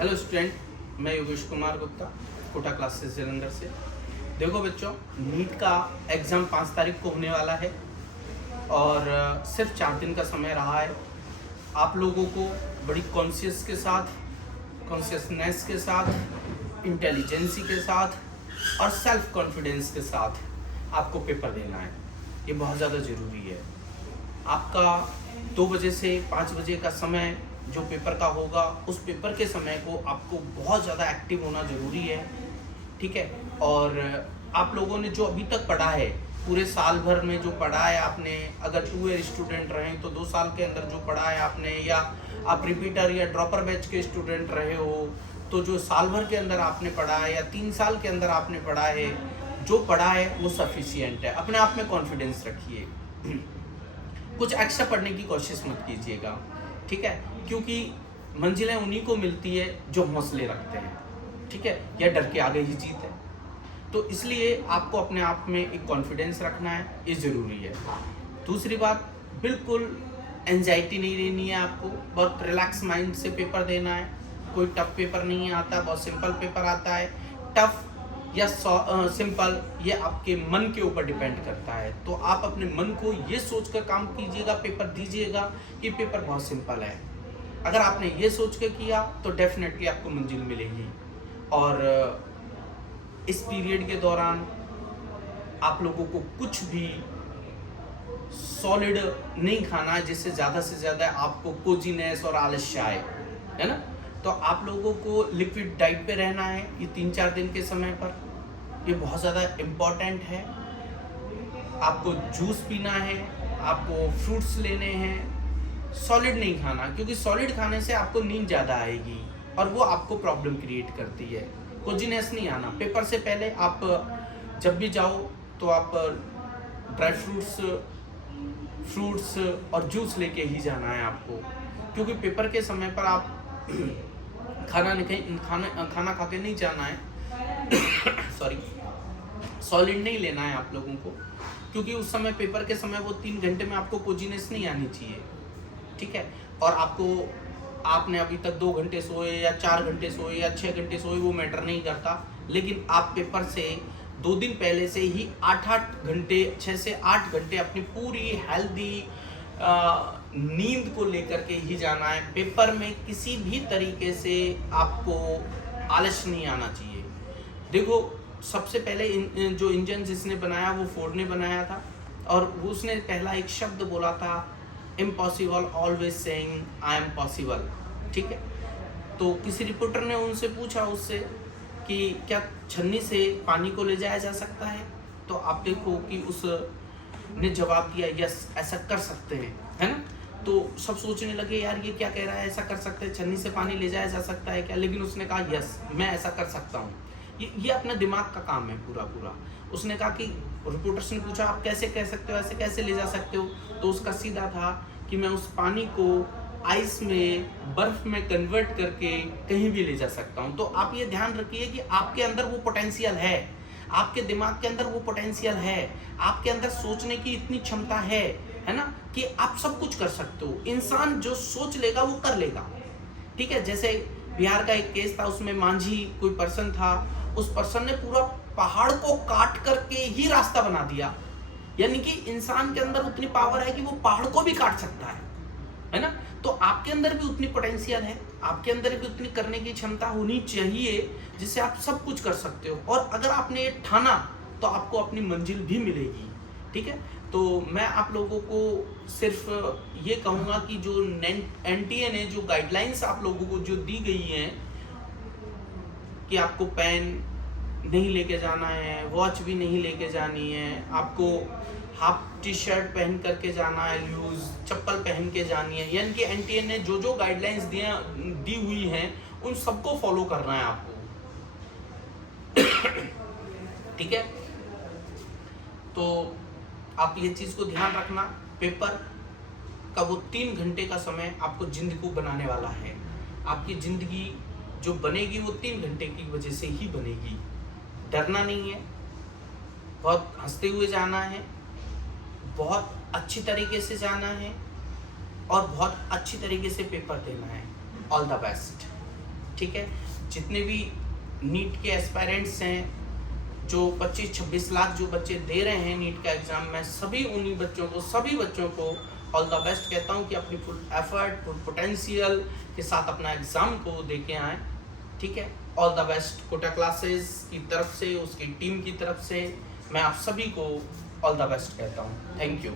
Hello student, मैं Yogesh Kumar Gupta, Kota classes Jalandhar से। देखो बच्चों, नीट का एग्ज़ाम 5 तारीख को होने वाला है और सिर्फ 4 दिन का समय रहा है। आप लोगों को बड़ी कॉन्शियसनेस के साथ, इंटेलिजेंसी के साथ और सेल्फ कॉन्फिडेंस के साथ आपको पेपर देना है। ये बहुत ज़्यादा ज़रूरी है। आपका 2 बजे से 5 बजे का समय जो पेपर का होगा, उस पेपर के समय को आपको बहुत ज़्यादा एक्टिव होना ज़रूरी है, ठीक है। और आप लोगों ने जो अभी तक पढ़ा है, पूरे साल भर में जो पढ़ा है आपने, अगर 2 ईयर स्टूडेंट रहे तो 2 साल के अंदर जो पढ़ा है आपने, या आप रिपीटर या ड्रॉपर बैच के स्टूडेंट रहे हो तो जो साल भर के अंदर आपने पढ़ा है या 3 साल के अंदर आपने पढ़ा है, जो पढ़ा है वो सफिशिएंट है। अपने आप में कॉन्फिडेंस रखिए, कुछ एक्स्ट्रा पढ़ने की कोशिश मत कीजिएगा, ठीक है। क्योंकि मंजिलें उन्हीं को मिलती है जो हौसले रखते हैं, ठीक है, या डर के आगे ही जीत है। तो इसलिए आपको अपने आप में एक कॉन्फिडेंस रखना है, ये ज़रूरी है। दूसरी बात, बिल्कुल एंजाइटी नहीं लेनी है आपको, बहुत रिलैक्स माइंड से पेपर देना है। कोई टफ पेपर नहीं आता, बहुत सिंपल पेपर आता है। टफ या सिंपल ये आपके मन के ऊपर डिपेंड करता है। तो आप अपने मन को ये सोचकर काम कीजिएगा, पेपर दीजिएगा कि पेपर बहुत सिंपल है। अगर आपने ये सोच के किया तो डेफिनेटली आपको मंजिल मिलेगी। और इस पीरियड के दौरान आप लोगों को कुछ भी सॉलिड नहीं खाना है जिससे ज़्यादा से ज़्यादा आपको कोजीनेस और आलस्य आए, है ना। तो आप लोगों को लिक्विड डाइट पे रहना है ये 3-4 दिन के समय पर, ये बहुत ज़्यादा इम्पॉर्टेंट है। आपको जूस पीना है, आपको फ्रूट्स लेने हैं, सॉलिड नहीं खाना, क्योंकि सॉलिड खाने से आपको नींद ज़्यादा आएगी और वो आपको प्रॉब्लम क्रिएट करती है। कोजीनेस नहीं आना। पेपर से पहले आप जब भी जाओ तो आप ड्राई फ्रूट्स और जूस लेके ही जाना है आपको, क्योंकि पेपर के समय पर आप खाना खा के नहीं जाना है सॉरी, सॉलिड नहीं लेना है आप लोगों को, क्योंकि उस समय पेपर के समय वो 3 घंटे में आपको कोजीनेस नहीं आनी चाहिए, ठीक है। और आपने अभी तक 2 घंटे सोए या 4 घंटे सोए या 6 घंटे सोए, वो मैटर नहीं करता। लेकिन आप पेपर से 2 दिन पहले से ही 8-8 घंटे, 6 से 8 घंटे अपनी पूरी हेल्दी नींद को लेकर के ही जाना है। पेपर में किसी भी तरीके से आपको आलस नहीं आना चाहिए। देखो, सबसे पहले जो इंजन जिसने बनाया वो फोर्ड ने बनाया था, और उसने पहला एक शब्द बोला था, impossible always saying I am possible, ठीक है। तो किसी रिपोर्टर ने उनसे पूछा उससे कि क्या छन्नी से पानी को ले जाया जा सकता है, तो आप देखो कि उसने जवाब दिया, यस, ऐसा कर सकते हैं, है ना। तो सब सोचने लगे, यार ये क्या कह रहा है, ऐसा कर सकते हैं, छन्नी से पानी ले जाया जा सकता है क्या। लेकिन उसने कहा, यस, मैं ऐसा कर सकता हूँ। ये अपना दिमाग का काम है पूरा। उसने कहा कि रिपोर्टर्स ने पूछा, आप कैसे कह सकते हो, ऐसे कैसे ले जा सकते हो, तो उसका सीधा था कि मैं उस पानी को आइस में, बर्फ में कन्वर्ट करके कहीं भी ले जा सकता हूँ। तो आप ये ध्यान रखिए कि आपके अंदर वो पोटेंशियल है, आपके दिमाग के अंदर वो पोटेंशियल है, आपके अंदर सोचने की इतनी क्षमता है ना, कि आप सब कुछ कर सकते हो। इंसान जो सोच लेगा वो कर लेगा, ठीक है। जैसे बिहार का एक केस था, उसमें मांझी कोई पर्सन था, उस पर्सन ने पूरा पहाड़ को काट करके ही रास्ता बना दिया। यानी कि इंसान के अंदर उतनी पावर है कि वो पहाड़ को भी काट सकता है ना। तो आपके अंदर भी उतनी पोटेंशियल है, आपके अंदर भी उतनी करने की क्षमता होनी चाहिए जिससे आप सब कुछ कर सकते हो। और अगर आपने ये ठाना तो आपको अपनी मंजिल भी मिलेगी, ठीक है। तो मैं आप लोगों को सिर्फ ये कहूँगा कि जो एनटीए ने जो गाइडलाइंस आप लोगों को जो दी गई हैं कि आपको पेन नहीं लेके जाना है, वॉच भी नहीं लेके जानी है, आपको हाफ टी शर्ट पहन करके जाना है, लूज चप्पल पहन के जानी है, यानी कि एनटीए ने जो गाइडलाइंस दी हुई हैं उन सबको फॉलो करना है आपको ठीक है। तो आप ये चीज़ को ध्यान रखना, पेपर का वो 3 घंटे का समय आपको जिंदगी को बनाने वाला है। आपकी ज़िंदगी जो बनेगी वो 3 घंटे की वजह से ही बनेगी। डरना नहीं है, बहुत हंसते हुए जाना है, बहुत अच्छी तरीके से जाना है और बहुत अच्छी तरीके से पेपर देना है। All the best. ठीक है। जितने भी नीट के एस्पायरेंट्स हैं, जो 25-26 लाख जो बच्चे दे रहे हैं नीट का एग्ज़ाम, मैं सभी उन्हीं बच्चों को, सभी बच्चों को ऑल द बेस्ट कहता हूँ कि अपनी फुल एफर्ट, फुल पोटेंशियल के साथ अपना एग्ज़ाम को दे के आएँ, ठीक है। All the best Kota classes की तरफ से, उसकी टीम की तरफ से मैं आप सभी को ऑल द बेस्ट कहता हूँ। Thank you.